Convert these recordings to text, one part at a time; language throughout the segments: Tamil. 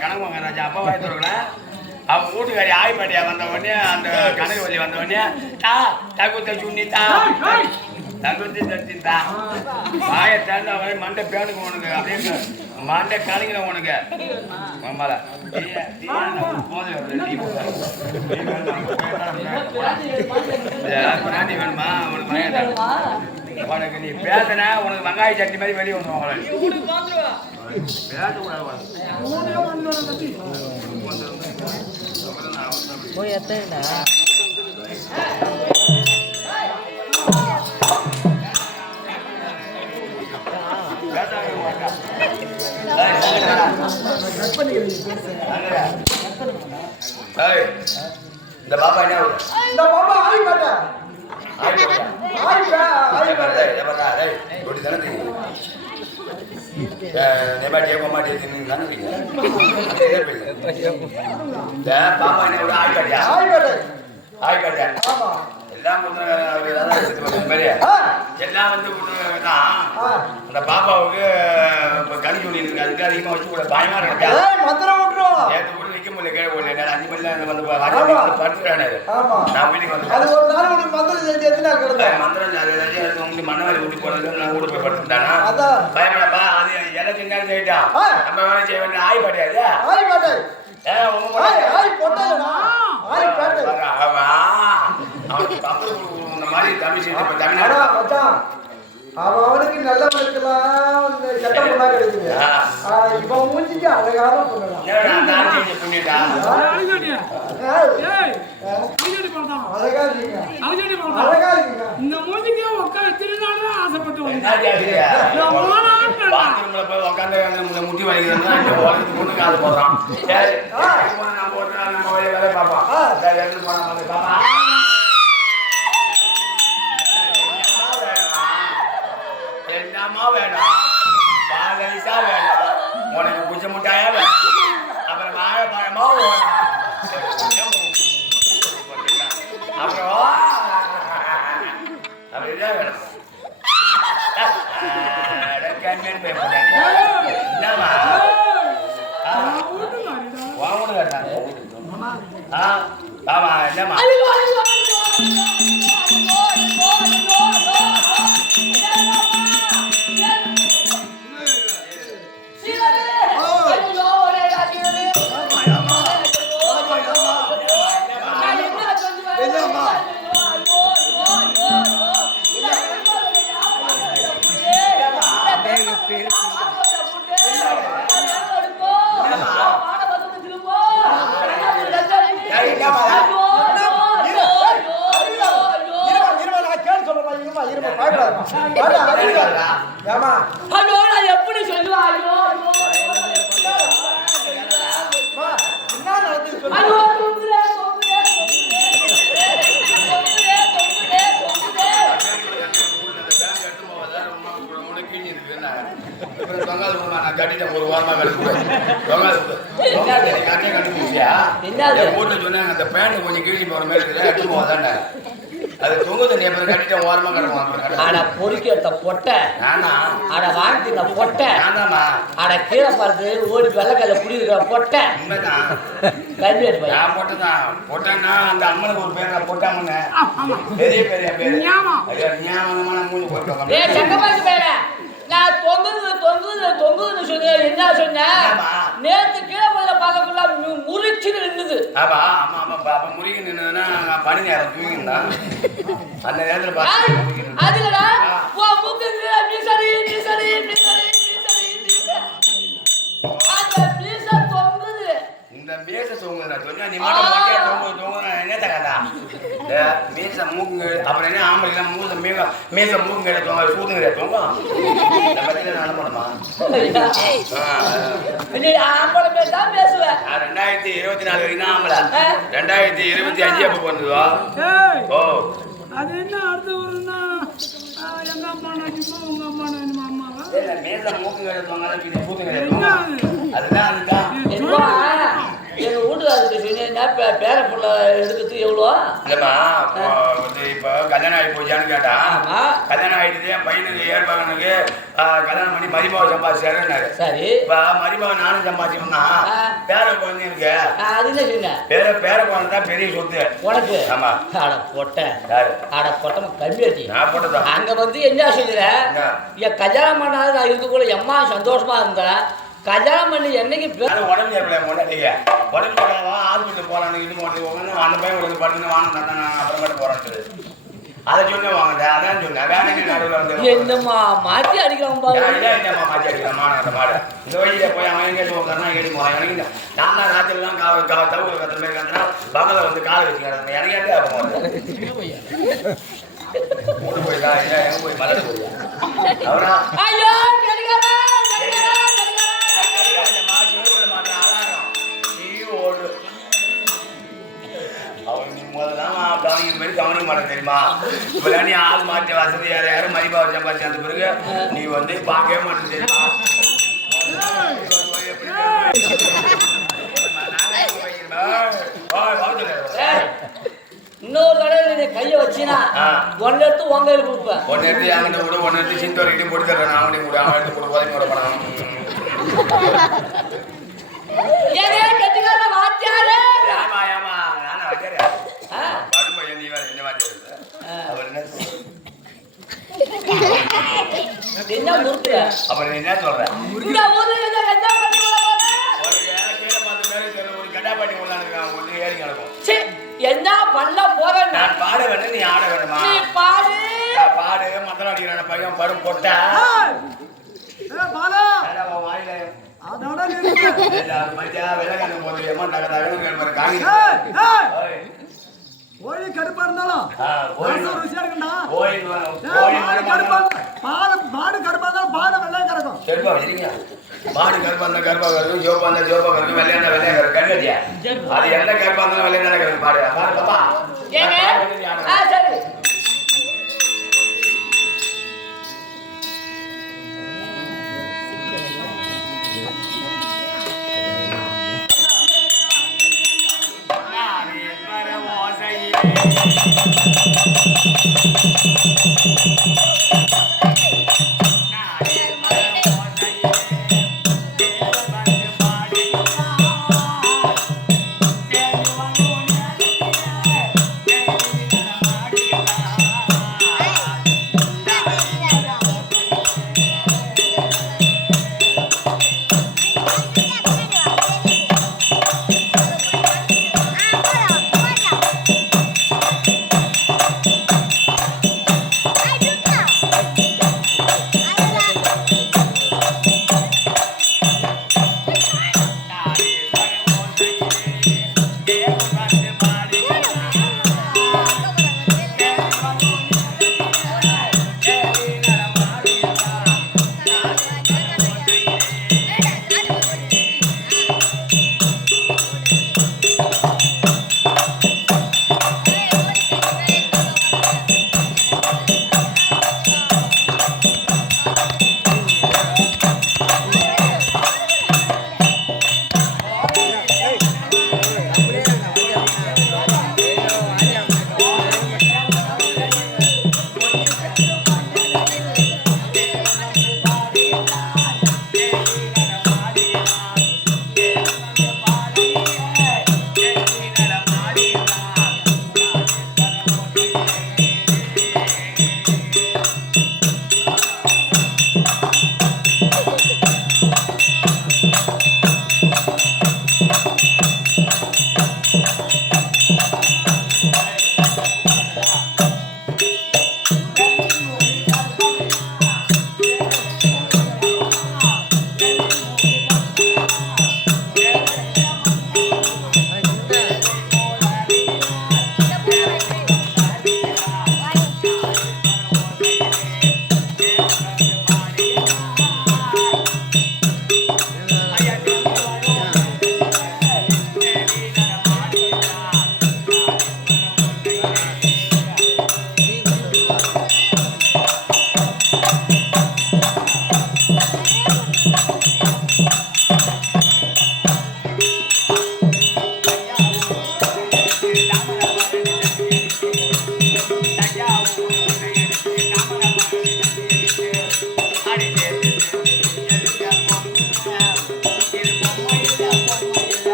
கணக்கு ராஜா அப்பா வாய்த்துருக்கல அவன் வீட்டுக்காரி ஆய்பாட்டியா வந்த உடனே அந்த கணக்கு வழி வந்த உடனே தகுத்த சுண்ணித்தா தகுத்தி தத்தித்தா வாயை திறந்த அவரை மண்டை பேனுக்கு உனக்கு அப்படியே மண்டை கலங்கிற உனக்கு மம்மால வேணுமா அவனுக்கு உனக்கு நீ பேசின உனக்கு வெங்காய சட்னி மாதிரி வெளியே வந்துருவாங்களே போய் எத்தனை இந்த பாப்பா என்ன இந்த பாப்பா ஆய் பாட்டா எல்லாம் வந்து அந்த பாப்பாவுக்கு கணி சொல்லி இருக்கு அதுக்கு அதிகமா வச்சு கூட பயமா இருக்கு நிக்க முடியல கேட்க முடியல 5 மணில வந்து படுத்துறானு நான் வீட்டுக்கு வந்து மந்திரம் உங்களுக்கு மண்ணவாரி ஊட்டி போனது நான் கூட போய் படுத்துட்டானா பயப்படப்பா அது எனக்கு என்ன செய்யிட்டா நம்ம வேலை செய்ய வேண்டிய ஆய் பாட்டியாது மாதிரி தமிழ் அவனுக்கு நல்லவன் இருக்கலாம் கெட்ட பொண்ணா கிடைக்குது இப்ப மூஞ்சிக்கு அழகான பொண்ணுதான் அழகா இருக்கீங்க இந்த மூஞ்சிக்கு உட்கார திருநாள் ஆசைப்பட்டு முட்டி வலிக்கிறது பொண்ணுக்கு ஆசை போடுறான் நம்ம போட்டு நம்ம வேலையை பார்ப்போம் பாப்பா என்னமா வேணும் பாலரிசா வேணும் உனக்கு குச்ச முட்டாயா வேணும் அப்புறம் வாழைப்பழமா வேணும் அப்புறம் அப்படிதான் வேணும் என்னமா ஆமா என்னமா எப்படி சொல்லுவாங்க கட்டிட்டேன் ஒரு வாரமா கண்டுபிடிச்சியா போட்டு சொன்னாங்க அந்த பேண்ட் கொஞ்சம் கிழிச்சு போற மாதிரி இருக்குது எடுத்து போதானே அது தொங்கு தண்ணி அப்புறம் கட்டிட்டேன் ஓரமா கிடக்கும் ஆட பொறுக்கேத்த பொட்டை நானா ஆட வாங்கின பொட்டை நானாமா ஆட கீழே பார்த்து ஓடி வெள்ளக்கல்ல புடிக்கிற பொட்டை உண்மைதான் கல்வியேடு பையன் நான் பொட்டதான் பொட்டன்னா அந்த அம்மனுக்கு ஒரு பேர் பொட்டாமன்னு பெரிய பெரிய பேரு ஞாபகமான மூணு போட்டு ஏ சங்கமாக்கு பேர நான் தொங்குதுன்னு சொன்னேன் என்ன சொன்னேன் நேத்து கீழே போதுல பார்க்கக்குள்ள முறிச்சுன்னு நின்னுது ஆமா ஆமா ஆமா அப்ப முறிக்கு நின்னுதுன்னா பனி நேரம் தூங்கிருந்தா அந்த நேரத்துல பார்த்து அதுலடா மூக்கு மீசரி அந்த மீச தொங்குது இந்த மீச தொங்குதுடா சொன்னா நீ மட்டும் மொட்டையா தொங்குது என்ன தகாதா மீச மூக்குங்க அப்புறம் என்ன ஆம்பளைலாம் மீச மூக்குங்க தொங்க சூதுங்க தொங்க நல்ல பண்ணமா ஆம்பளை பேர் தான் பேசுவேன் 2024 வரைக்கும் ஆம்பளை 2025 எப்ப பண்ணுவா ஓ அது என்ன அடுத்த ஊருன்னா எங்க அம்மா நாட்டிமா உங்க அம்மா நாட்டிமா அம்மாவா மீச மூக்குங்க தொங்க சூதுங்க அதுதான் எங்க வீட்டுக்காரருக்கு சொன்னீங்கன்னா பேர பிள்ளை எடுக்கிறது எவ்வளோ இல்லம்மா இப்போ கல்யாணம் ஆகி போச்சான்னு கேட்டா கல்யாணம் ஆகிட்டு என் பையனுக்கு ஏற்பாடுனுக்கு கல்யாணம் பண்ணி மதிமாவை சம்பாதிச்சாருன்னாரு சரி இப்போ மதிமாவை நானும் சம்பாதிச்சோம்னா பேர குழந்தை இருக்கு அது என்ன சொன்னேன் பேர குழந்தை தான் பெரிய சொத்து உனக்கு ஆமா ஆட பொட்டை ஆட பொட்டை கம்மி ஆச்சு நான் போட்டதான் அங்க வந்து என்ன சொல்லுற என் கல்யாணம் பண்ணாத நான் இருக்கக்குள்ள எம்மா சந்தோஷமா இருந்தேன் கல்யாணம் பண்ணி என்னைக்கு உடம்பு ஏற்பட முன்னாடியே உடம்பு ஹாஸ்பிட்டல் போறான்னு இது போட்டு அந்த பையன் உங்களுக்கு படுத்து வாங்க நான் அப்புறமேட்டு போறான்னு அதை சொன்ன வாங்க அதான் சொன்னேன் வேலைக்கு நடுவில் வந்து என்னம்மா மாத்தி அடிக்கிறான் பாரு. என்னம்மா மாற்றி அடிக்கலாம் மாடு மாடு இந்த வழியில போய் அவன் எங்கேயும் போகிறான் எங்கேயும் போகிறான் எனக்கு நான் தான் ராத்திரி தான் தவிர கத்துற மாதிரி கத்துனா பகல வந்து காலை வச்சு கிடந்தேன் எனக்கு ஏன்டே அப்போ போயிடலாம் இல்லை எங்க போய் மலை போய் அவனா ஐயோ கடிகாரா மாட்டேன் அலாரம் நீ ஓடு அவன் நீ முதல்ல கவனிக்கிற மாதிரி கவனிக்க மாட்டேன் தெரியுமா இப்போ நீ ஆள் மாற்றி வசதி யாரும் மதிப்பா வச்சா பார்த்து அந்த பிறகு நீ வந்து பார்க்கவே மாட்டேன் தெரியுமா இன்னொரு தடவை நீ கைய வச்சினா ஒன்னு எடுத்து உன் கையில கொடுப்பேன். ஒன்னு எடுத்து என்கிட்ட கூட ஒன்னு எடுத்து சிந்தோரிட்டையும் போட்டு தர்றேன் அவனையும் கூட அவன் எடுத்து கூட உதவி கூட பண்ணணும் ஏனே கட்டிக்கார வாத்தியாரே ஏமா ஏமா நானா வைக்கிறேன் படுமை நீ வேற என்ன மாதிரி அவர் என்ன என்ன முறுக்கு அப்புறம் நீ என்ன சொல்ற இந்த ஊர்ல என்ன பண்ணி ஒரு கீழே பார்த்து மேலே சொல்ல ஒரு கட்டாப்பாட்டி கொண்டாந்துருக்கான் ஒன்று ஏறி கிடக்கும் என்ன பண்ண போறேன் நான் பாட வேணும் நீ ஆட வேணுமா நீ பாடு பாடு மத்தம் அடிக்கிறான பையன் படும் போட்டா பாலா வாயில அதோட மத்தியா வெள்ளக்காரன் போது எம்மா காணி கோழி கடுப்பா இருந்தாலும் ருசியா இருக்குண்டா கோயில் மாடு கடுப்பா இருந்தாலும் பாதம் வெள்ளையா கிடக்கும் செருப்பா வச்சிருக்கீங்க மாடு கருப்பா இருந்தா கருப்பா கருக்கும் ஜோப்பா இருந்தா ஜோப்பா கருக்கும் வெள்ளையா வெள்ளையா கருக்கு கருகட்டியா அது எந்த கருப்பா இருந்தாலும் வெள்ளையா தானே கருக்கு பாடு பாரு பாப்பா சரி மாடு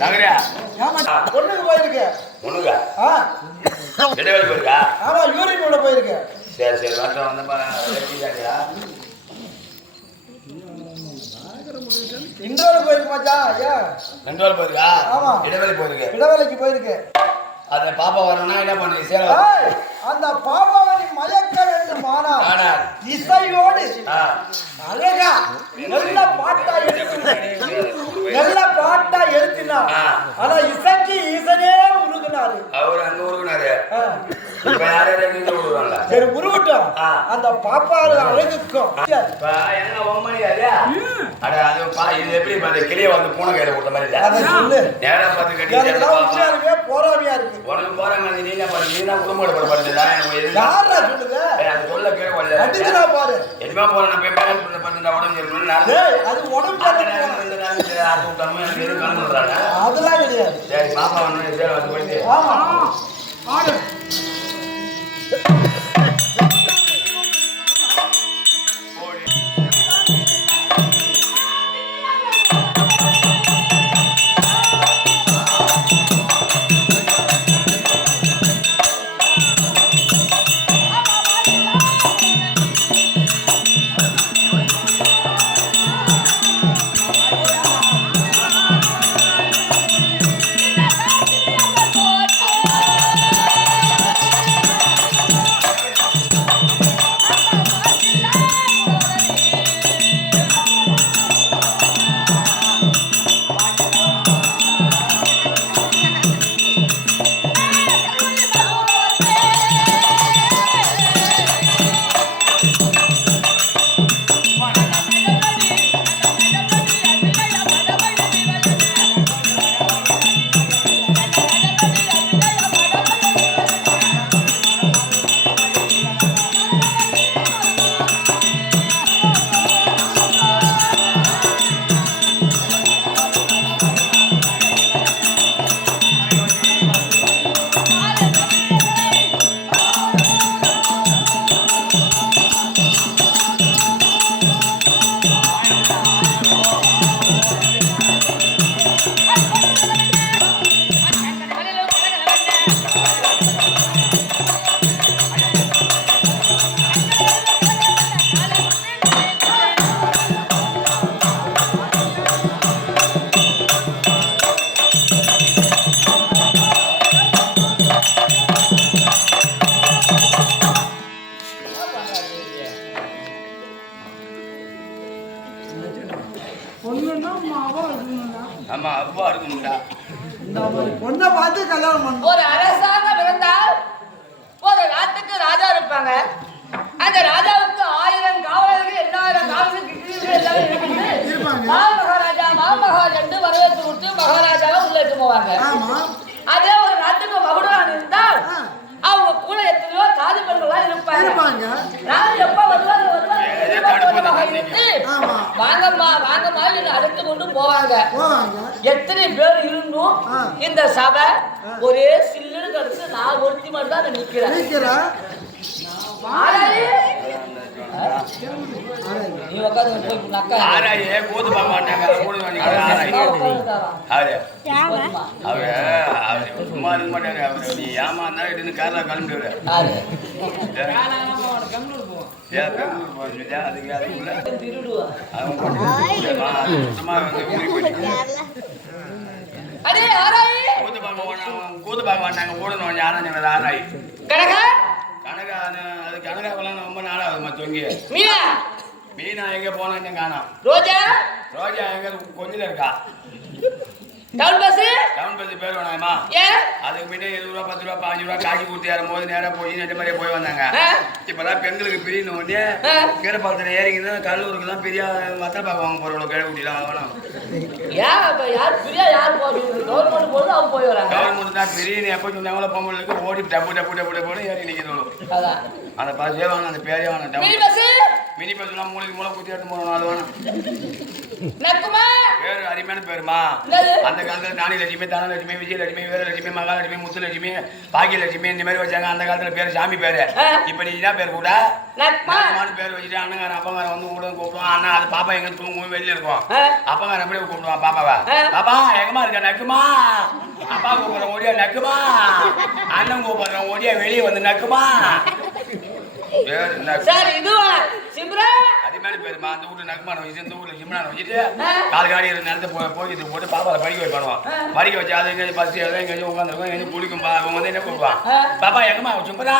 நகரியா ஆமா பொண்ணுக்கு போயிருக்கு உனக்கா ஆ இடைவெளி போயிருக்கா ஆமா யூரின் உள்ள போயிருக்கு சரி சரி வரட்டும் வந்தப்பா இன்டர்வல் போயிருக்கு மச்சான் ஐயா 2 நாள் போயிருக்கா ஆமா இடைவெளி போயிருக்கு இடவேளைக்கு போயிருக்கு அந்த பாப்பா வரணும்னா என்ன பண்ணுது சேர ஏய், அந்த பாப்பாவை மயக்க வேண்டும் ஆனால் இசையோடு அழகா நல்ல பாட்டா எழுத்தினா ஆனா இசைக்கு ஈசனே உருகுனாரு அவர் அங்க உருகுனாரு இப்ப யாரே உருவாங்க சரி உருவட்டும் அந்த பாப்பா அழகுக்கும் என்ன ஒம்மணி அட அது இது எப்படி அந்த கிளிய வந்து பூனை கையில கொடுத்த மாதிரி நேரா பார்த்து கட்டி போராமையா இருக்கு உனக்கு போறாங்க நீ என்ன பண்ணு நீ தான் குடும்பம் படுறது யாரா சொல்லுங்க அது சொல்ல கேட்க அடிச்சுனா பாரு எதுமா போற நான் போய் பேரண்ட் பண்ண பண்ணா உடம்பு அது உடம்பு அதெல்லாம் கிடையாது சரி பாப்பா வந்து போயிட்டு ஆமா ஆடு ஆமா அப்பா இருக்கும்டா பொண்ணை பார்த்து கல்யாணம் பண்ணணும் ஒரு அரசாங்கம் இருந்தால் ஒரு நாட்டுக்கு ராஜா இருப்பாங்க அந்த ராஜாவுக்கு 1000 காவலர்கள் 8000 காவலர்கள் எல்லாமே இருக்குது மகாராஜா வரவேற்று விட்டு மகாராஜாவை உள்ள எடுத்து போவாங்க அதே ஒரு நாட்டுக்கு மகுடான் இருந்தால் அவங்க கூட எத்தனையோ காது பெண்கள்லாம் இருப்பாங்க ராஜா எப்ப வருவாங்க வாங்கம்மா வாங்கம்மா அடுத்து கொண்டு போவாங்க எத்தனை பேர் இருந்தும் இந்த சபை ஒரே சில்லுன்னு கிடச்சு நான் ஒருத்தி மட்டும் தான் நிக்கிறேன் நீ உட்காந்து கூத்து பார்க்க மாட்டாங்க சும்மா இருக்க மாட்டாரு அவரு நீ ஏமா இருந்தாலும் கேரளா கிளம்பிடுவாரு கூத்து பார்க்க மாட்டாங்க ஓடணும் யாரும் ஆராய் கனகா அது கனகாவெல்லாம் ரொம்ப நாளாகுதுமா தொங்கி மீனா எங்க போனான்னு காணோம் ரோஜா எங்க கொஞ்சம் இருக்கா டவுன் பஸ் பேர் வேணாமா அதுக்கு முன்னே 20 ரூபா 10 ரூபா 5 ரூபா காட்சி கொடுத்து ஏறும்போது நேரா போய் நெட்டு மாதிரியே போய் வந்தாங்க இப்பதான் பெண்களுக்கு பிரியும் உடனே கீழப்பாளத்துல ஏறிங்க கல்லூருக்கு தான் பெரிய மத்த பார்க்க வாங்க போறவங்க கிழ குட்டிலாம் வேணும் கவர்மெண்ட் தான் பிரியும் எப்போ சொன்னாங்களோ பொம்பளைக்கு ஓடி டப்பு டப்பு டப்பு டப்பு ஏறி நிற்கணும் அந்த பாசே வாங்க அந்த பேரே வாங்க மினி பஸ்லாம் மூளைக்கு மூளை குத்தி எடுத்து போகணும் அது வேணும். நக்குமா பேரு அருமையான பேருமா. அந்த காலத்துல நாணி லட்சுமி, தனலட்சுமி, விஜயலட்சுமி, வீரலட்சுமி, மகாலட்சுமி, முத்துலட்சுமி, பாக்கியலட்சுமி இந்த மாதிரி வச்சாங்க. அந்த காலத்துல பேரு சாமி பேரு. இப்ப நீ என்ன பேர் கூட பேர் வச்சுட்டு அண்ணங்காரன் அப்பங்காரன் வந்து கூட கூப்பிடுவான். அண்ணா அது பாப்பா எங்க தூங்கும் வெளியில இருக்கும். அப்பங்காரன் அப்படியே கூப்பிடுவான் பாப்பாவா. பாப்பா எங்கம்மா இருக்க நக்குமா. அப்பா கூப்பிடுறேன் ஓடியா நக்குமா. அண்ணன் கூப்பிடுறேன் ஓடியா வெளியே வந்து நக்குமா. சரி இதுவா சிம்ரா அதே மாதிரி பேருமா. அந்த ஊர்ல நக்குமான வச்சு இந்த ஊர்ல சிம்ரான வச்சுட்டு காலகாடி நிலத்தை போயிட்டு போட்டு பாப்பாவை படிக்க வைப்பானுவான். படிக்க வச்சு அதை எங்கேயும் பஸ் எங்கேயும் உட்காந்துருக்கோம் எங்கேயும் குளிக்கும்பா. அவன் வந்து என்ன கூப்பிடுவான். பாப்பா எங்கம்மா சிம்பரா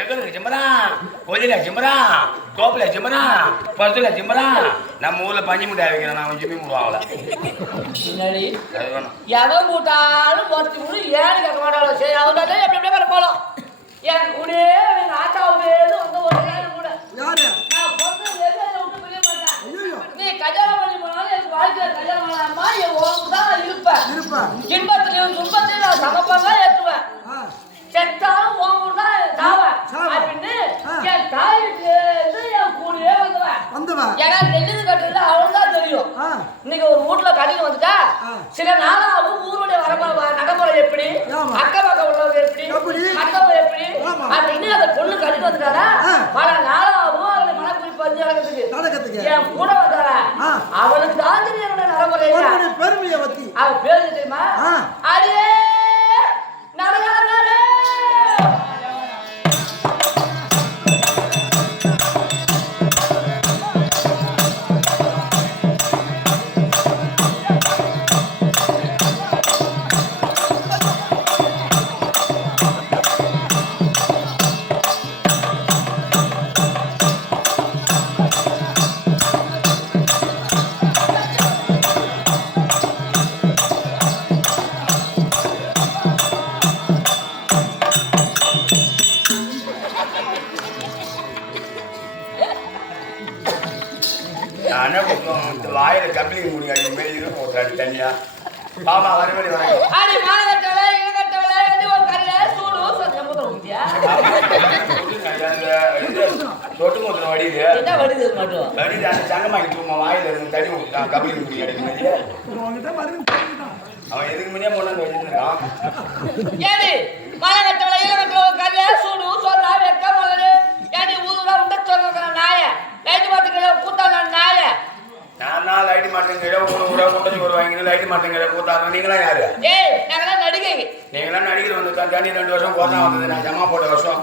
எங்களுக்கு சிம்பரா கோயில சிம்பரா கோப்பில சிம்பரா பஸ்ல சிம்பரா. நம்ம ஊர்ல பஞ்சு முட்டாய் வைக்கிறேன் நான் சிம்மி முடுவாங்கள எவன் கூட்டாலும் பத்து முடி ஏன்னு கேட்க மாட்டாலும் சரி அவங்க எப்படி எப்படி வர போலாம். என் கூட எங்க ஆத்தாவுடைய வந்து ஒரு நேரம் கூட நான் பொண்ணு வெளியே விட்டு வெளியே மாட்டேன். நீ கல்யாணம் பண்ணி போனாலும் எனக்கு வாழ்க்கையில கல்யாணம் பண்ணாமா என் ஓப்பு தான் இருப்பேன். இன்பத்திலையும் துன்பத்திலையும் நான் சமப்பங்க ஏற்றுவேன். செத்தாலும் ஓம்பு தான் சாவேன் அப்படின்னு என் தாய்க்கு என் கூடயே வந்துவேன். ஏன்னா நெல்லு கட்டுறது அவளுதான் தெரியும். இன்னைக்கு ஒரு வீட்டுல கடிக்கு வந்துட்டா சில நாளாவும் ஊருடைய நடைமுறை எப்படி அக்கம் பக்கம் உள்ளவங்க எப்படி மற்றவங்க எப்படி அப்படின்னு அந்த பொண்ணு கடிக்கு வந்துட்டாரா பல நாளாவும் அவளை மனக்குறிப்பு வந்து நடக்கிறதுக்கு என் கூட வந்தாரா அவளுக்கு தான் தெரியும் என்னோட நடைமுறை பெருமையை பத்தி அவ பேரு தெரியுமா. அடே நடக்காரு வாயில கம்பளிங்க முடியாது மேலே இருக்கும் தனியா பாமா வரவேடி வர தொட்டு மூத்திரம் வடிது வடிது அந்த சங்கமாக்கி தூமா வாயில இருந்து தண்ணி விட்டான் கம்பளிங்க முடி கிடைக்கும். அவன் எதுக்கு முன்னே போனான்னு வச்சிருக்கான். நான் லைட் மாட்டேங்கிற கூட்டத்துக்கு வருவாங்க லைட் மாட்டேங்கிற கூத்தாங்க. நீங்களா யாரு? நீங்களாம் நடிகர் வந்து தண்ணி 2 வருஷம் கொரோனா வந்தது. நான் ஜமா போட்ட வருஷம்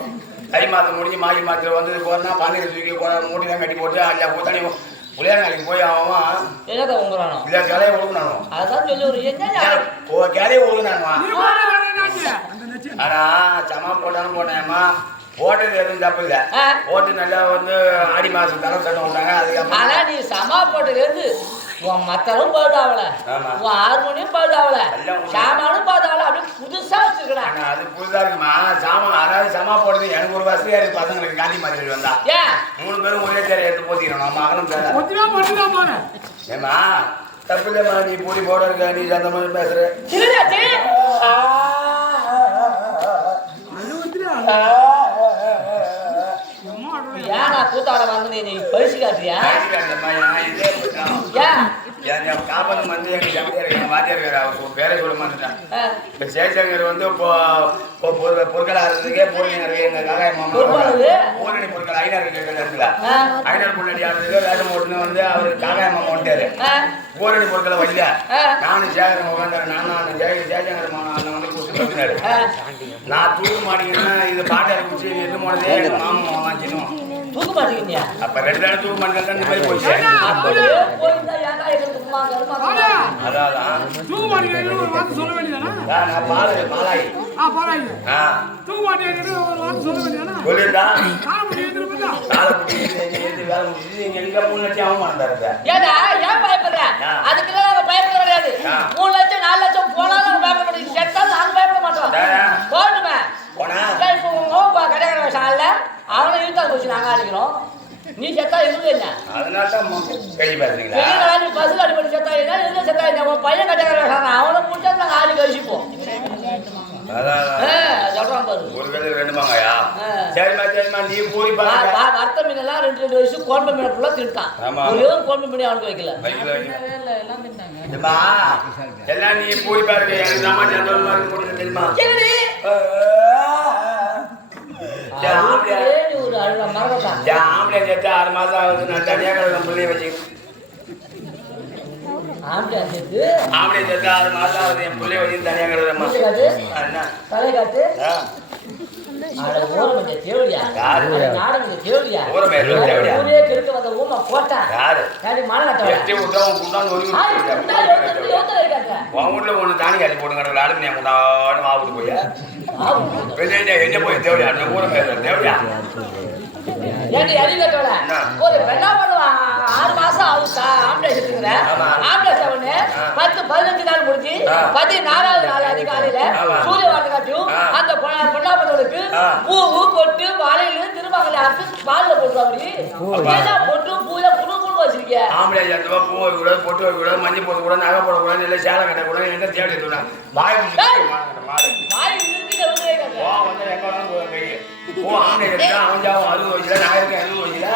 தை மாதம் முடிஞ்சு மாறி மாதத்தில் வந்து கொரோனா பானையில் தூக்கி மூட்டி தான் கட்டி போட்டு அல்ல கூத்தாணி புளியாநாளைக்கு போய் அவன் இல்லை கிளையை ஒழுங்குனானோ கிளையை ஒழுங்குனானுவா. ஆனா ஜமா போட்டாலும் போட்டேன்மா போட்டது எதுவும் தப்பு இல்லை. போட்டு நல்லா வந்து ஆடி மாதம் தரம் சட்டம் விட்டாங்க. அதுக்கப்புறம் நீ சமா போட்டது உன் மத்தரும் பாடுதாவல உன் ஹார்மோனியம் பாடுதாவல சாமானும் பாடுதாவல அப்படியே புதுசா வச்சிருக்கேன். அது புதுசா இருக்குமா சாமான். அதாவது சமா போடுறது எனக்கு ஒரு வசதியா இருக்கு. பசங்களுக்கு காந்தி மாதிரி வந்தா 3 பேரும் ஒரே சேரை எடுத்து போத்திக்கணும். நம்ம மகனும் ஏமா தப்பு இல்லைம்மா. நீ பூடி போட இருக்க நீ அந்த மாதிரி பேசுற ஏன்னா கூத்தாட வந்து நீ பரிசு காட்டுறியா? காப்பதம் வந்து எங்க வாத்தியார் அவர் பேரை சொல்ல மாட்டேன். இப்ப ஜெயசங்கர் வந்து பொருட்கள் ஆடுறதுக்கே பூரணி எங்க காகாய மாமா பூரணி பொருட்கள் ஐநாறு இடத்துல ஐநாறு பொண்ணடி ஆடுறதுக்கு வேகம் ஓட்டுன்னு வந்து அவர் காகாய மாமா வந்துட்டாரு. பூரணி பொருட்களை வழியில நானும் சேகரம் உட்காந்தாரு. நானும் ஜெயசங்கர் மாமா வந்து குடிச்சு பேசினாரு. நான் தூக்க மாட்டேங்கன்னா இது பாட்டாளி குடிச்சு எது போனதே எங்க மாமா வாங்கிக்கணும். தூக்க மாட்டேங்க அப்ப 2 நாள் தூக்க மாட்டேங்க இந்த மாதிரி போயிடுச்சு. அவனை இழுத்தா போச்சு நாங்க அடிக்கிறோம். நீ செத்தா இருந்து என்ன அதனாலதான் கை பாருங்களா நீ பஸ்ல அடிப்படி செத்தா என்ன இருந்து செத்தா என்ன உன் பையன் கட்டக்காரன் அவனை முடிச்சா நாங்க ஆடி கழிச்சுப்போம். சொல்றான் பாரு ஒரு கதை 2 மாங்காயா சரிம்மா நீ போய் பாரு. வறுத்த மீனெல்லாம் 2 வயசு குழம்பு மீன் ஃபுல்லாக தின்ட்டான். ஒரே ஒரு குழம்பு மீன் அவனுக்கு வைக்கல. எல்லாம் நீ போய் பாருங்க. எனக்கு நம்ம சந்தோஷமா இருக்க முடியல தெரியுமா? ஒரு அழுக மரதான். ஆம்பளை சேர்த்து 6 மாசம் ஆகுது. நான் தனியா கிடக்கும் பிள்ளைய வச்சு. ஆம்பளை சேர்த்து 6 மாசம் ஆகுது. என் பிள்ளைய வச்சு தனியா கிடக்குறேம்மா. தலை காத்து ஓரம் தேவடியா நாடகம் தேவடியா ஊரே கெடுக்க வந்த ஊமா போட்டா மழை கட்ட உன் வீட்டுல ஒண்ணு தானி காட்டி போட்டு கிடக்குற ஆடு நீ மாவுட்டு போய் என்ன போய் தேவடியா ஊரம் தேவடியா ஒரு பெண்ணா பண்ணுவான் 6 மாசம் ஆகுதா ஆம்புலன்ஸ் எடுத்துக்கிறேன். ஆம்புலன்ஸ் ஒண்ணு 10-15 நாள் முடிஞ்சு 14வது நாள் அதிகாலையில சூரிய வாட்டு காட்டியும் அந்த பொண்ணாப்பதவளுக்கு பூவு பொட்டு வாழையில திருமகளை அரைச்சு பாலில் போட்டுவாங்க. பொட்டு பூல புழு வச்சிருக்கேன். ஆம்பளை சேர்த்துவா பூ வைக்க கூடாது, பொட்டு வைக்க கூடாது, மஞ்சள் போட்டு கூட, நகை போடக்கூடாது, இல்லை சேலை கட்டக்கூடாது, என்ன தேடி எடுத்துக்கலாம். வாய் ஆம்பளை கட்டினா அவன் ஜாவும் 60 வயசுல, நான் இருக்கேன் 70 வயசுல.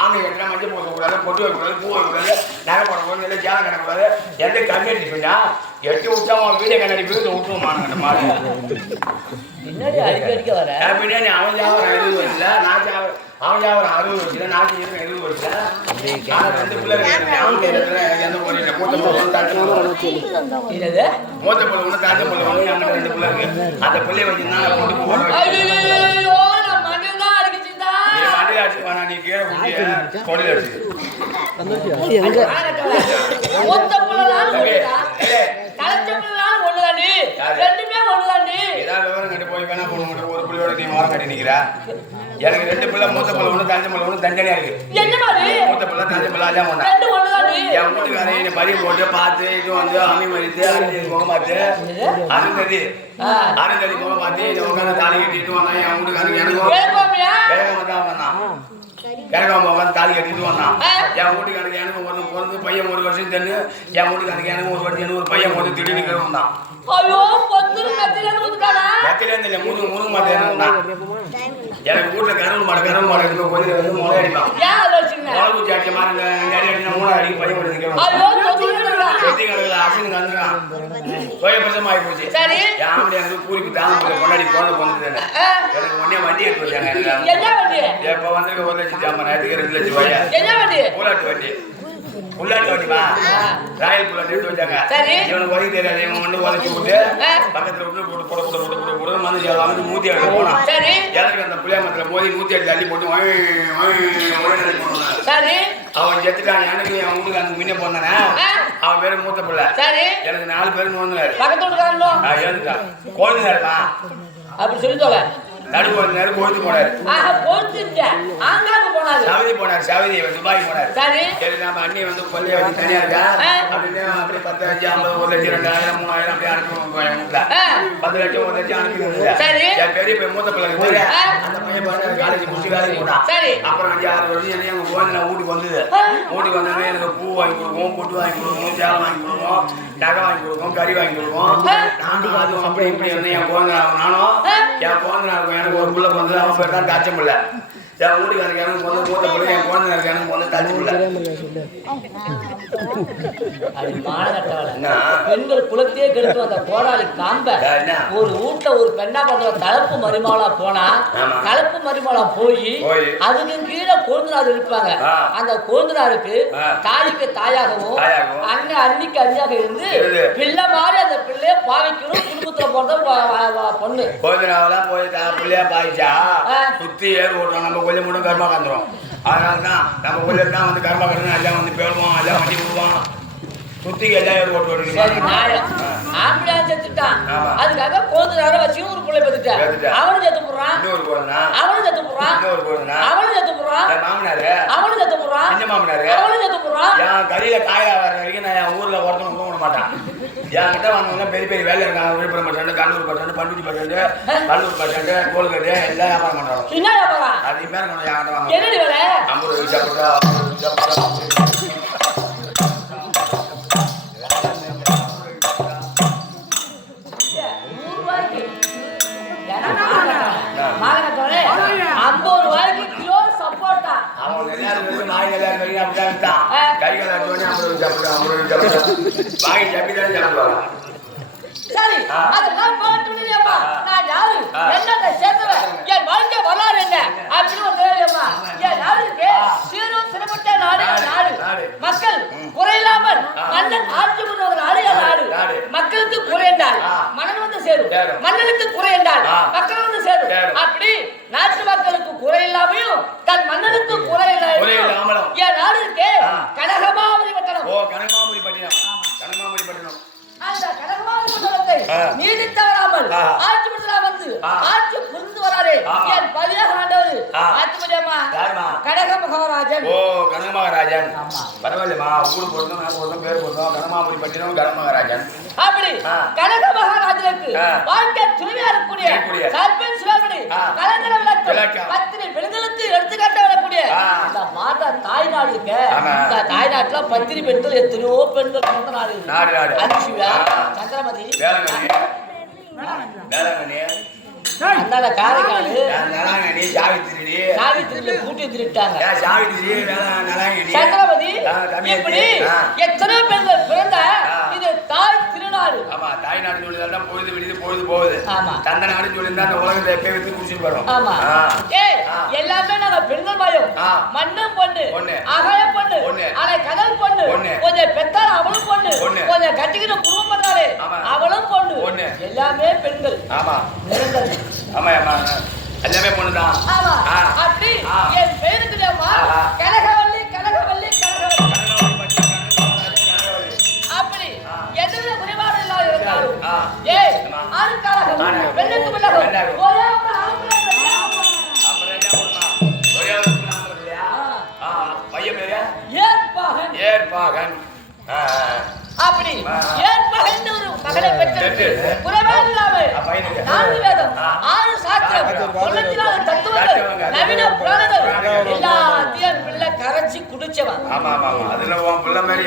ஆம்பளை கட்டினா மஞ்சள் போடக்கூடாது, பொட்டு வைக்கக்கூடாது, பூ வைக்கக்கூடாது, நகை போடக்கூடாது, இல்லை சேலை கட்டக்கூடாது. எந்த கண்ணி அடிச்சுட்டா எட்டி விட்டா அவன் வீடியோ கண்ணாடி போய் விட்டுருவான். மாடு பின்னாடி அடிக்க வர பின்னாடி அவன் ஜாவும் 70 வயசுல, நான் அவன் ஜாவும் 60 வயசுல, நான் 70 வயசுல. 2 பிள்ளை எந்த மூத்த பிள்ளை ஒன்று தாழ்த்த பிள்ளை ஒன்று என்கிட்ட 2 பிள்ளை இருக்கு. அந்த பிள்ளைய வச்சுருந்தா நான் போட்டு போடுவேன். அடிச்சு வேணா நீ கீழே குடிய தொழில் அடிச்சு ஏதாவது விவரம் கட்டி போய் வேணா போன மாட்டேன். ஒரு பிள்ளையோட நீ மரம் கட்டி நிற்கிறா. எனக்கு 2 பிள்ளை, மூத்த பிள்ளை ஒன்று தஞ்சை பிள்ளை ஒன்று தஞ்சனியா இருக்கு. மூத்த பிள்ளை தஞ்சை பிள்ளை அதான் ஒண்ணா. என் வீட்டுக்காரன் என்னை பதிவு போட்டு பார்த்து இது வந்து அம்மி மறித்து அருந்ததி முகம் பார்த்து அருந்ததி முகம் பார்த்து இதை உட்காந்து தாலி கட்டிட்டு வந்தான். என் வீட்டுக்காரன் எனக்கு வேகமாக தான் வந்தான். வேகமாக உட்காந்து தாலி கட்டிட்டு வந்தான். என் வீட்டுக்காரனுக்கு எனக்கு ஒரு பிறந்து பையன் 1 வருஷம் தென்னு. என் வீட்டுக்காரனுக்கு எனக்கு 1 வருஷம் ஒரு பையன் போட்டு திடீர்னு கிளம்புந்தான். முருங்க மாட்டேன். எனக்கு வீட்டுல கரவு மாடு கொஞ்சம் முளை அடிப்பான். முளை அடிச்ச மாதிரி அடினா 3 அடி பையன் அசினுக்கு வந்துருக்கான். பிரசம் ஆகி போச்சு. யாமடி எனக்கு பூரிப்பு தாங்க கொண்டாடி போன பொண்ணு எனக்கு உடனே வண்டி எடுத்து வச்சாங்க. இப்ப வந்து 1,50,000 2 லட்சம் ரூபாய் பூலாட்டு வண்டி. புல்லாட்டு வண்டிமா ராயல் புல்லாட்டு எடுத்து வச்சாங்க. இவனுக்கு உதவி தெரியாது. இவன் வந்து உதச்சி விட்டு பக்கத்துல விட்டு வந்து வந்து 108 போனான். எனக்கு அந்த புளியாமத்துல மோதி 108 அள்ளி போட்டு அவன் செத்துட்டான். எனக்கு அவன் வீட்டுக்கு அந்த முன்ன போனானே அவன் பேரு மூத்த பிள்ளை. எனக்கு 4 பேரு நோந்தாரு. எழுந்துட்டான். கோழிந்தாருமா அப்படி சொல்லி நடுப்பு நேரம் கோயிலுக்கு போனாரு. சவுதி போனார். சவுதி துபாய் போனார். சரி நம்ம அண்ணி வந்து கொள்ளைய வச்சு தனியா இருக்கா அப்படின்னு அப்படியே 10, 5, 50, 1 லட்சம் 2,000, 3,000 அப்படியே அனுப்பி 10 லட்சம் 1 லட்சம் அனுப்பி என் பெரிய மூத்த பிள்ளை அந்த பையன் பண்ண காலேஜ் முடிச்சு வேலைக்கு போட்டான். அப்புறம் 5, 6 வருஷம் என்ன எங்க போது வீட்டுக்கு வந்தது. வீட்டுக்கு வந்தோடனே எனக்கு பூ வாங்கி கொடுக்கும், பொட்டு வாங்கி கொடுக்கும், சேலை வாங்கி கொடுக்கும், நகை வாங்கி கொடுக்கும், கறி வாங்கி கொடுக்கும். நானும் அதுவும் அப்படி இப்படி வந்து என் குழந்தை நானும் என் குழந்தை எனக்கு ஒரு பிள்ளை வந்து அவன் பேர் தான் தாச்சம் பிள்ளை. என் வீட்டுக்கு எனக்கு மூத்த பிள்ளை என் குழந்தை எனக்கு தாச்சம் பிள்ளை. பெண்கள் குலத்தையே கெடுத்து வந்த கோடாளி காம்ப ஒரு வீட்டுல ஒரு பெண்ணா பண்ற கலப்பு மருமகளா போனா கலப்பு மருமகளா போய் அதுக்கு கீழே கொழுந்தனார் இருப்பாங்க. அந்த கொழுந்தனாருக்கு தாய்க்கு தாயாகவும் அண்ணன் அன்னிக்கு அண்ணியாக இருந்து பிள்ளை மாதிரி அந்த பிள்ளைய பாவிக்கணும். குடும்பத்துல போறது பொண்ணு கொழுந்தனாவெல்லாம் போய் பிள்ளையா பாய்ச்சா சுத்தி ஏறு ஓட்டுவோம். நம்ம கொஞ்சம் மட்டும் கர்மா காந்துரும். அதனாலதான் நம்ம கொஞ்சம் தான் வந்து கர்மா கட்டணும். எல்லாம் வந்து பேருவோம், எல்லாம் வண்டி விடுவோம், சுத்திக்கு எல்லாம் ஏறு ஓட்டு ஆம்பளை செத்துட்டான். அதுக்காக கொழுந்தனார வச்சு ஒரு பிள்ளை பெற்றுட்டான். அவனும் செத்து போடுறான். அவனும் செத்து போடுறான். அவனும் செத்து போடுறான். மாமனாரு அவனும் செத்து போடுறான். என்ன மாமனாரு அவனும் செத்து போடுறான். என் கையில காயா வர வரைக்கும் நான் என் ஊர்ல ஒருத்தவங்க போக மாட்டான். என்கிட்ட வந்தவங்க பெரிய பெரிய வேலை இருக்காங்க. Viluppuram bus stand, Cuddalore bus stand, Panruti bus stand, Cuddalore bus stand, கோல்கட்டு எல்லாம் வியாபாரம் பண்றாங்க. என்ன வியாபாரம்? அது பேர் கொண்டு என்கிட்ட வாங்க. என்னடி வேலை? 50 பைசா போட்டா அப்படிதான் கைகள் அடிச்சோடனே அமரவி சாப்பிட்டு வாங்கி சாப்பிட்டு சாப்பிடுவாங்க. சரி அதெல்லாம் போட்டுமா நான் யாரு என்னத்தை சேர்த்துவேன் என் வாழ்க்கை வரலாறு என்ன அப்படின்னு ஒரு கேள்வியம்மா என் நாடுக்கு சீரும் சிறப்பட்ட நாடு நாடு மக்கள் குறையில்லாமல் மன்னன் ஆட்சி புரிந்த ஒரு நாடு என் நாடு மக்களுக்கு குறை என்றால் மன்னன் வந்து சேரும் மன்னனுக்கு குறை என்றால் மக்கள் வந்து சேரும் அப்படி நாட்டு மக்களுக்கு குறை இல்லாமையும் தன் மன்னனுக்கு குறை இல்லாமலும் என் நாடு இருக்கே கனகமாபுரி பட்டணம். ஓ கனகமாபுரி பட்டினம் கனகமாபுரி பட்டினம் அந்த கனகமாபுரி பட்டணத்தை நீதி தவறாமல் ஆட்சி புரிந்து வந்து ஆட்சி புரிந்து வராரே என் பதியாக ஆண்டவர் ஆட்சிபதியம்மா கனக மகாராஜன். ஓ கனக மகாராஜன் பரவாயில்லம்மா ஊர் போடுறோம் நான் போடுறோம் பேர் போடுறோம் கனகமாபுரி பட்டினம் கனக மகாராஜன். அப்படி கனக மகாராஜனுக்கு வாழ்க்கை துணையா இருக்கக்கூடிய சர்பன் சிவமணி கலங்கர விளக்கு பத்தினி பெண்களுக்கு எடுத்துக்காட்ட வரக்கூடிய இந்த மாதா தாய்நாடு இருக்க இந்த தாய்நாட்டுல பத்தினி பெண்கள் எத்தனையோ பெண்கள் பிறந்த நாடு அன்சிவா சந்திரமதி அந்தால காரைக்காலு சாவித்திரி கூட்டி திருட்டாங்க சந்திரமதி இப்படி எத்தனையோ பெண்கள் பிறந்த இது தாய் திருநாடு. ஆமா தாய்நாடு சொல்லிதான் பொழுது விடுது பொழுது போகுது. ஆமா தந்த நாடு சொல்லியிருந்தா அந்த உலகத்தை எப்பயே வித்து குடிச்சிட்டு வரோம். ஆமா எல்லாமே நாங்க பெண்கள் பயம் மண்ணும் பொண்ணு அகல பொண்ணு ஆனா கடல் பொண்ணு கொஞ்சம் பெத்தால் அவளும் பொண்ணு கொஞ்சம் கட்டிக்கிட்டு குடும்பம் பண்ணாலே அவளும் பொண்ணு எல்லாமே பெண்கள். ஆமா நிரந்தரம். ஆமா ஆமா எல்லாமே பொண்ணுதான். ஆமா அப்படி என் பேருக்கு அம்மா கனகவல்லி கனகவல்லி கனகவல்லி அப்படி எதுவுமே குறைபாடு இல்லாத இருந்தாலும் ஆணுக்காரர்கள் பெண்ணுக்கு பிள்ளைகள் ஒரே ஒரு ஏற்பாகன் அப்படி ஏற்பகன் ஒரு மகனை பெற்று குறைபாடு இல்லாமல் 4 வேதம் 6 சாஸ்திரம் 94 தத்துவங்கள் நவீன புராணங்கள் எல்லாத்தையும் பிள்ளை கரைச்சி குடிச்சவன். ஆமா ஆமா அதுல உன் பிள்ளை மாதிரி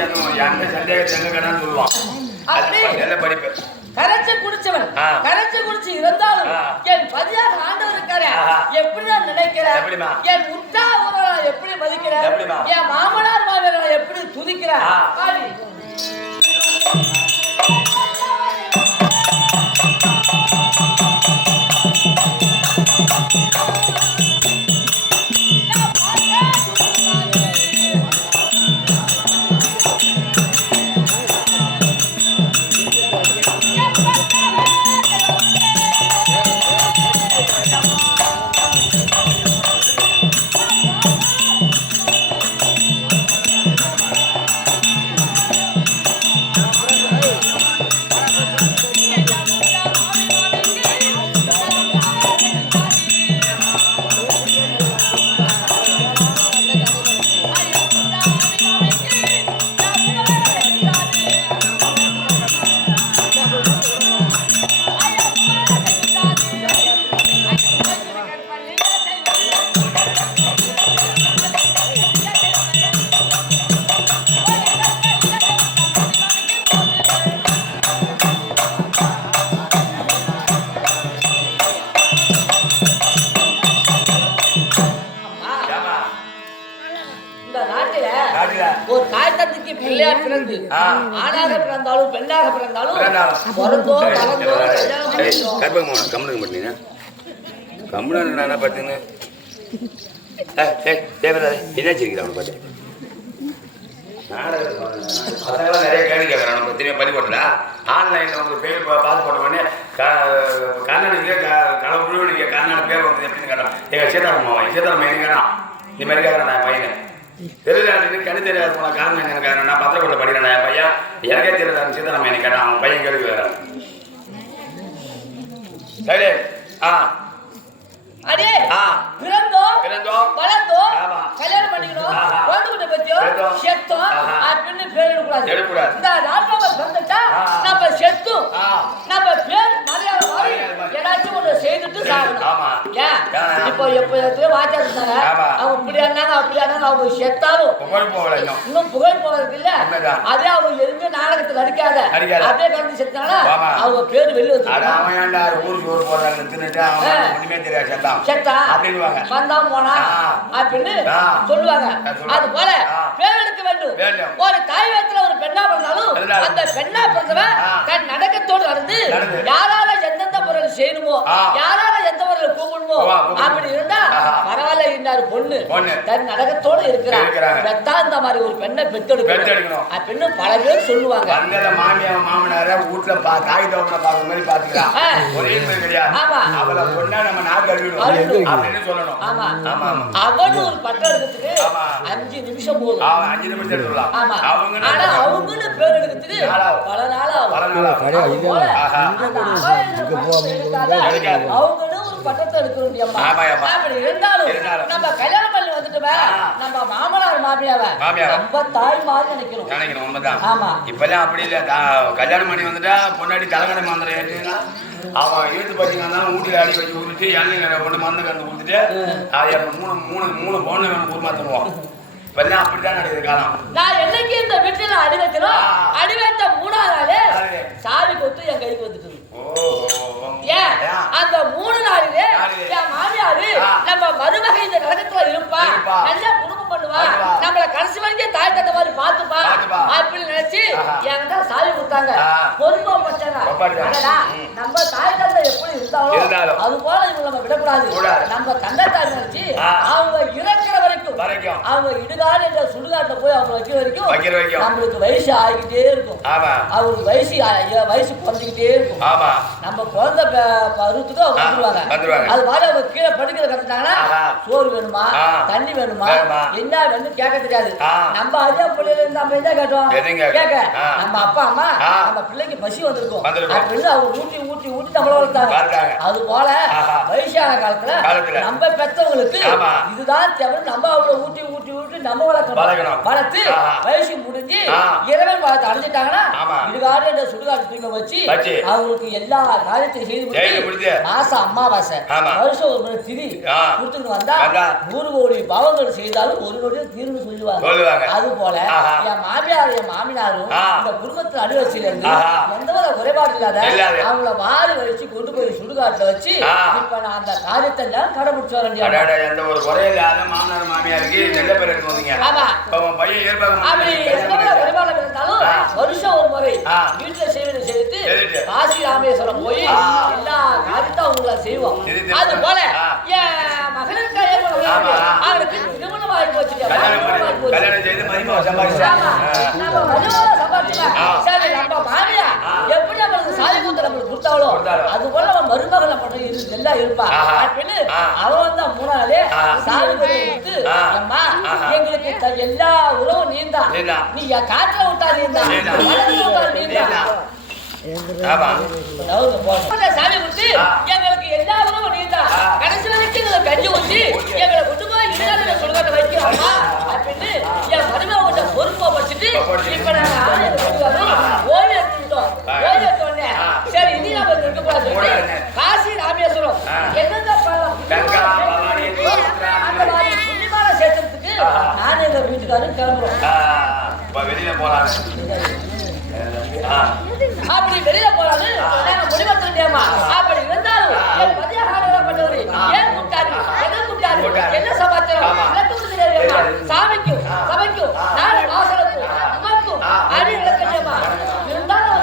எந்த சந்தேகத்தை எங்க கடான்னு சொல்லுவான். அப்படி நல்ல படிப்பு கரைச்சி குடிச்சவன் கரைச்சி குடிச்சு இருந்தாலும் என் பதியாக ஆண்டவர் இருக்காரு எப்படி நான் நினைக்கிறேன் என் உத்தா உறவை எப்படி மதிக்கிறேன் என் மாமனார் மாமனாரை எப்படி துதிக்கிறேன். ஒரு தாய் தந்தைக்கு பிள்ளையா பிறந்து ஆணாக பிறந்தாலும் பெண்ணாக பிறந்தாலும் பிறந்தோ வளர்ந்தோ கற்பகம் கம்முனுக்கு மாட்டீங்க கம்முனா பார்த்தீங்க என்ன வச்சிருக்கிறேன் அவனை பார்த்து அதெல்லாம் நிறைய கேள்வி கேட்குறான். நம்ம தெரியும் பள்ளிக்கூடத்தில் ஆன்லைனில் வந்து பேர் பார்த்து போட்ட உடனே கர்நாடக கடவுள் நீங்கள் கர்நாடக பேர் வந்து எப்படின்னு கேட்டான். எங்கள் சீதாராமன் என்ன கேட்டான் இந்த மாதிரி கேட்குறேன் நான் பையனை தெரியாது கண்ணு தெரியாது போன காரணம் என்னன்னு நான் பத்திரக்கூட படிக்கிறேன் என் பையன் எனக்கே தெரியாது சீதாராமன் என்ன கேட்டான். அவன் பையன் கேள்வி வேறான் சரி அடே பிறந்தோம் வளர்ந்தோம் கல்யாணம் பண்ணிக்கணும் குழந்தை பத்தியும் செத்தோம் அப்படின்னு பேர் எடுக்கூடாது. இந்த நாட்டோட பிறந்துட்டா நம்ம செத்தும் நம்ம பேர் மரியாதை மாதிரி ஏதாச்சும் ஒன்று செய்துட்டு சாகணும். ஏன் இப்போ எப்போ வாத்தியார் இருந்தாங்க அவங்க இப்படியா இருந்தாங்க அப்படியா இருந்தாங்க அவங்க செத்தாலும் இன்னும் புகழ் போவதற்கு இல்ல அதே அவங்க எதுவுமே நாடகத்தை நடிக்காத அப்படியே கடந்து செத்தாங்களா அவங்க பேரு வெளில செத்தா வந்தா போனா அப்படின்னு சொல்லுவாங்க. அது போல பேர் எடுக்க வேண்டும். ஒரு தாய் வயத்துல ஒரு பெண்ணா பிறந்தாலும் அந்த பெண்ணா பிறந்தவன் தன் நடக்கத்தோடு நடந்து யாரால எந்தெந்த முறையில் செய்யணுமோ யாரால எந்த முறையில் கூப்பிடணுமோ அப்படி இருந்தா பரவாயில்ல இருந்தாரு பொண்ணு தன் நடக்கத்தோடு இருக்கிறான். பெத்தா இந்த மாதிரி ஒரு பெண்ணை பெத்தெடுக்கணும். பெண்ணு பல பேர் சொல்லுவாங்க. மாமனார வீட்டுல தாய் தோப்பனை பார்க்க மாதிரி பாத்துக்கலாம். ஆமா சொல்லணும். ஆமா அவனு ஒரு பட்டம் எடுக்கிறதுக்கு 5 நிமிஷம் போதும். 5 நிமிஷம் எடுக்கலாம். ஆமா ஆனா அவங்களு பேர் எடுக்கிறதுக்கு பல நாள் ஆகும். அவங்களும் ஒரு பட்டத்தை எடுக்கணும். அப்படி இருந்தாலும் நம்ம கல்யாணம் பண்ணி வந்துட்டு நம்ம மாமனார் மாமியாவை நம்ம தாய் மாதிரி நினைக்கணும். உண்மைதான். ஆமா இப்பெல்லாம் அப்படி இல்ல. கல்யாணம் பண்ணி வந்துட்டா பொன்னாடி தலைகணை மந்திரம் ஏற்றுனா அவன் இழுத்து பார்த்தீங்கன்னா ஊட்டியில் அடி வச்சு ஊறிட்டு எண்ணெய் ஒன்று மருந்து கண்டு கொடுத்துட்டு அதை மூணு பவுன் உருமாத்துவோம். இப்பெல்லாம் அப்படித்தான் நடக்குது காலம். நான் என்னைக்கு இந்த வீட்டில் அடி வைக்கிறோம் அடி வைத்த 3ஆவது நாள் சாவி கொத்து என் கைக்கு வந்துட்டு ஏன் அந்த 3 நாளிலே என் மாமியாரு நம்ம மருமகை இந்த நரகத்துல இருப்பா நல்லா குடும்பம் பண்ணுவா நம்மள கடைசி வரைக்கும் தாய் தந்த மாதிரி பாத்துப்பா அப்படின்னு நினைச்சு என்கிட்ட சாவி கொடுத்தாங்க. பொறுப்பா பச்சாங்க நம்ம தாய் தந்தை எப்படி இருந்தாலும் அது போல இவங்க நம்ம விடக்கூடாது. நம்ம தந்தை தாய் நினைச்சு அவங்க இறக்குற வரைக்கும் அவங்க இடுகாடு என்ற சுடுகாட்டை போய் அவங்க வைக்கிற வரைக்கும் நம்மளுக்கு வயசு ஆகிக்கிட்டே இருக்கும். அவங்களுக்கு வயசு குறைஞ்சிக்கிட்டே இருக்கும். நம்ம குழந்தை பருவத்துக்கு அவங்க வந்துருவாங்க. அது மாதிரி அவங்க கீழே படுக்கிற கத்துட்டாங்கன்னா சோறு வேணுமா தண்ணி வேணுமா என்ன வேணும் கேட்க தெரியாது. நம்ம அதே பிள்ளைல இருந்து நம்ம என்ன கேட்டோம் கேட்க நம்ம அப்பா அம்மா நம்ம பிள்ளைக்கு பசி வந்திருக்கும் அப்படின்னு அவங்க ஊட்டி ஊட்டி ஊட்டி நம்மள வளர்த்தாங்க. அது போல வயசான காலத்துல நம்ம பெற்றவங்களுக்கு இதுதான் தேவை. நம்ம அவங்கள ஊட்டி ஊட்டி ஊட்டி நம்ம வளர்த்து வயசு முடிஞ்சு இறைவன் வாழ்த்து அடைஞ்சிட்டாங்கன்னா இடுகாடு என்ற சுடுகாட்டு தூய்மை வச்சு அவங்களுக்கு எல்லா காரியத்தையும் செய்து முடிச்சு மாசம் அமாவாசை வருஷம் ஒரு முறை திரி கொடுத்துட்டு வந்தா 100 கோடி பாவங்கள் செய்தாலும் 1 கோடி தீர்வு சொல்லுவாங்க. அது போல என் மாமியார் என் மாமினாரும் இந்த குடும்பத்தில் அடிவரிசையில இருந்து எந்த ஒரு குறைபாடு இல்லாத அவங்கள வாரி வச்சு கொண்டு போய் சுடுகாட்டுல வச்சு இப்ப நான் அந்த காரியத்தை எல்லாம் கடைபிடிச்சு வர முடியாது. எந்த ஒரு குறையில்லாத மாமனார் மாமியாருக்கு நல்ல பேர் எடுத்துவீங்க. ஆமா பையன் ஏற்பாடு அப்படி எந்த ஒரு குறைபாடு இருந்தாலும் வருஷம் ஒரு முறை வீட்டுல செய்வது செய்து காசி ராமேஸ்வரம் போய் எல்லா காரியத்தையும் அவங்கள செய்வோம். அது போல என் மகனுக்கு அவனுக்கு திருமணம் ஆகி போச்சு. சரி நம்ம மாமியா எப்படி நம்மளுக்கு சாதி கூத்த நம்மளுக்கு கொடுத்தாவளோ அது போல நம்ம மருமகள் பண்ண எல்லாம் இருப்பா அப்படின்னு அவன் வந்து 3 நாளே சாதி கொடுத்து அம்மா எங்களுக்கு எல்லா உறவும் நீந்தான் நீ காற்றுல விட்டா நீந்தான் விட்டா நீந்தான் சாமி குடிச்சு எங்களுக்கு எல்லா உறவும் நீந்தான் கடைசி வரைக்கும் கஞ்சி ஊற்றி எங்களை கொண்டு போய் இடையாள சொல்லுகாட்ட வைக்கிறோம்மா அப்படின்னு என் மருமகிட்ட பொறுப்பை வச்சுட்டு இப்ப நாங்க ஓய்வு எடுத்துக்கிட்டோம். ஓய்வு எடுத்த உடனே சரி இனி நம்ம இருக்கக்கூடாது காசி ராமேஸ்வரம் என்னென்ன அந்த மாதிரி புண்ணியமான சேர்த்ததுக்கு நானும் எங்க வீட்டுக்காரரும் கிளம்புறோம். வெளியில போறாங்க அப்படி வெளியில போறாரு நாங்க முடிவெடுக்க முடியாமா. அப்படி இருந்தாலும் என் மதிய காலப்பட்டவரு ஏன் கூப்பிட்டாரு என்ன சமாச்சாரம் சாமிக்கும் சபைக்கும் நாடு வாசலுக்கும் உமக்கும் அடி இழக்கமா இருந்தாலும்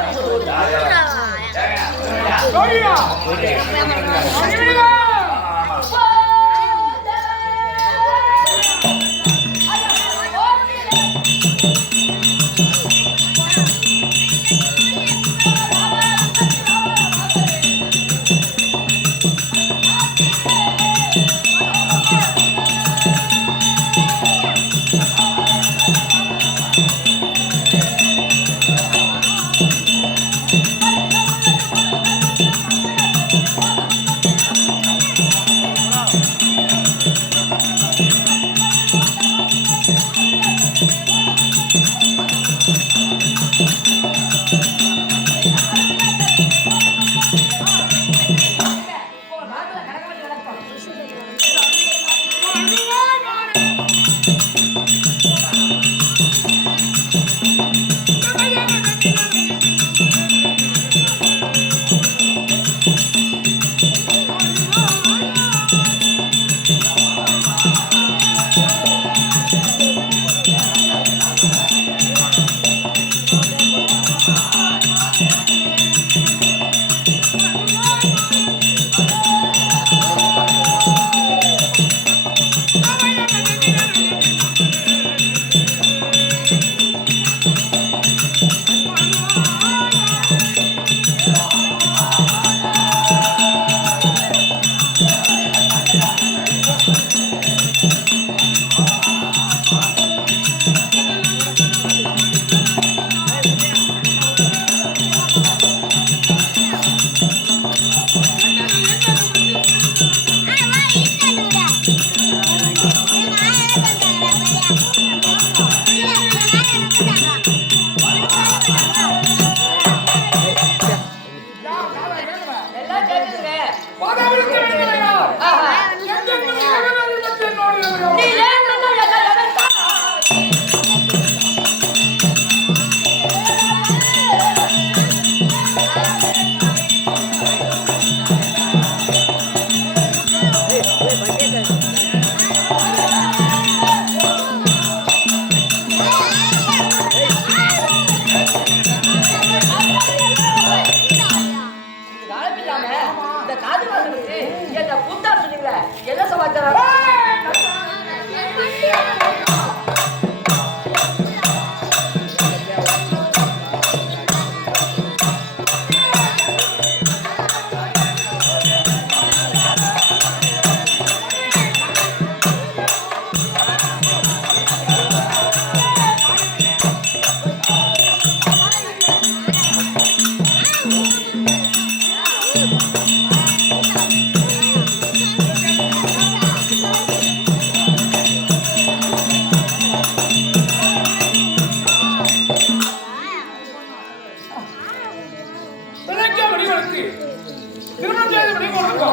வந்துவிட்டு என்ன கூட்டா சொன்னீங்களே என்ன சமாச்சாரம்?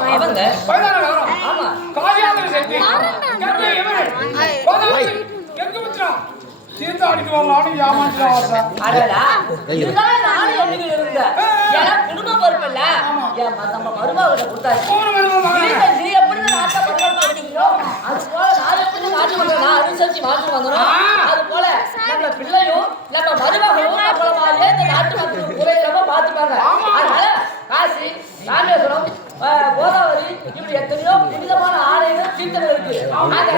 அவங்க ஆமா குடும்ப பொறுப்பு இல்ல நம்ம மருமகளை கொடுத்தாச்சு நீ எப்படி நாட்டை பண்றீங்களோ அது போல நான் எப்படி நாட்டு பண்றேன் அனுசரிச்சு மாற்றி வந்துடும் அது போல நம்ம பிள்ளையும் நம்ம மருமகளும் நம்மள மாதிரியே இந்த நாட்டு மக்கள் குறையில்லாம பாத்துப்பாங்க அதனால காசி ராமேஸ்வரம் கோதாவரி இப்படி எத்தனையோ புனிதமான ஆலயங்கள் தீர்த்தங்கள் இருக்கு அந்த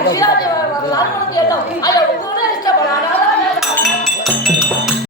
எல்லாம்